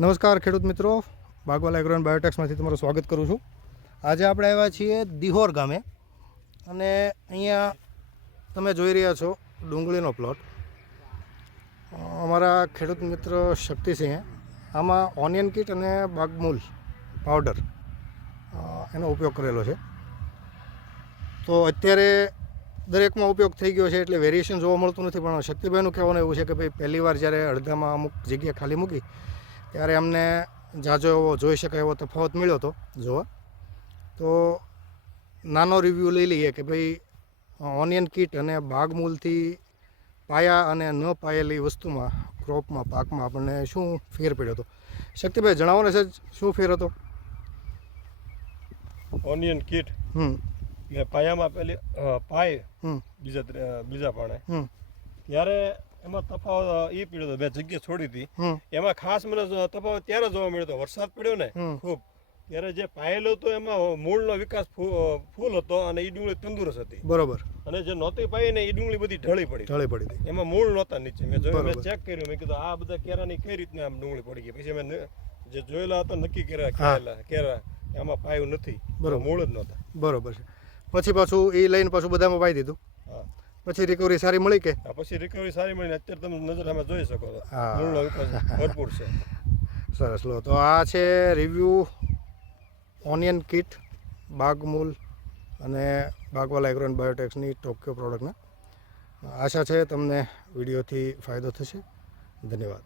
નમસ્કાર ખેડૂત મિત્રો, બાગવાલા એગ્રો એન્ડ બાયોટેક્સમાંથી તમારું સ્વાગત કરું છું. આજે આપણે આવ્યા છીએ દિહોર ગામે અને અહીંયા તમે જોઈ રહ્યા છો ડુંગળીનો પ્લોટ. અમારા ખેડૂત મિત્ર શક્તિસિંહે આમાં ઓનિયન કીટ અને બાગમૂલ પાવડર એનો ઉપયોગ કરેલો છે. તો અત્યારે દરેકમાં ઉપયોગ થઈ ગયો છે એટલે વેરિએશન જોવા મળતું નથી, પણ શક્તિભાઈનું કહેવાનું એવું છે કે ભાઈ પહેલી વાર જ્યારે અડધામાં અમુક જગ્યા ખાલી મૂકી ત્યારે અમને ઝાઝો એવો જોઈ શકાય એવો તફાવત મળ્યો હતો જોવા. તો નાનો રિવ્યૂ લઈ લઈએ કે ભાઈ ઓનિયન કીટ અને બાગમૂલથી પાયા અને ન પાયેલી વસ્તુમાં ક્રોપમાં પાકમાં આપણને શું ફેર પડ્યો હતો. શક્તિભાઈ જણાવો ને સર, શું ફેર હતો? ઓનિયન કીટ મેં પાયામાં પેલી પાય બીજા પાણે ત્યારે એમાં તફાવત એ પડ્યો હતો. બે જગ્યા છોડી હતી એમાં ખાસ મને તફાવત ત્યારે જોવા મળ્યો હતો. વરસાદ પડ્યો ને ખૂબ, ત્યારે જે પાયેલો હતો એમાં મૂળનો વિકાસ ફૂલ હતો અને એ ડુંગળી તંદુરસ્ત હતી. બરોબર. અને જે નહોતી પાઈ ને એ ડુંગળી બધી ઢળી પડી હતી. એમાં મૂળ નહોતા નીચે. મેં જોયું, મેં ચેક કર્યું, મેં કીધું આ બધા કેરાની કઈ રીતના આમ ડુંગળી પડી ગઈ. પછી મેં જે જોયેલા હતા નક્કી કર્યા કેરા એમાં પાયું નથી, બરોબર, મૂળ જ નહોતા. બરોબર છે. પછી પાછું એ લઈને પાછું બધામાં પાઈ દીધું. હા. પછી રિકવરી સારી મળી કે? પછી રિકવરી સારી મળી. અત્યારે તમે નજર સામે જોઈ શકો છો મૂળનો વિકાસ ભરપૂર છે. સરસ. લો, તો આ છે રિવ્યૂ ઓનિયન કીટ, બાગમૂલ અને બાગવાલા એગ્રો એન્ડ બાયોટેક્સની ટોક્યો પ્રોડક્ટના. આશા છે તમને વિડીયોથી ફાયદો થશે. ધન્યવાદ.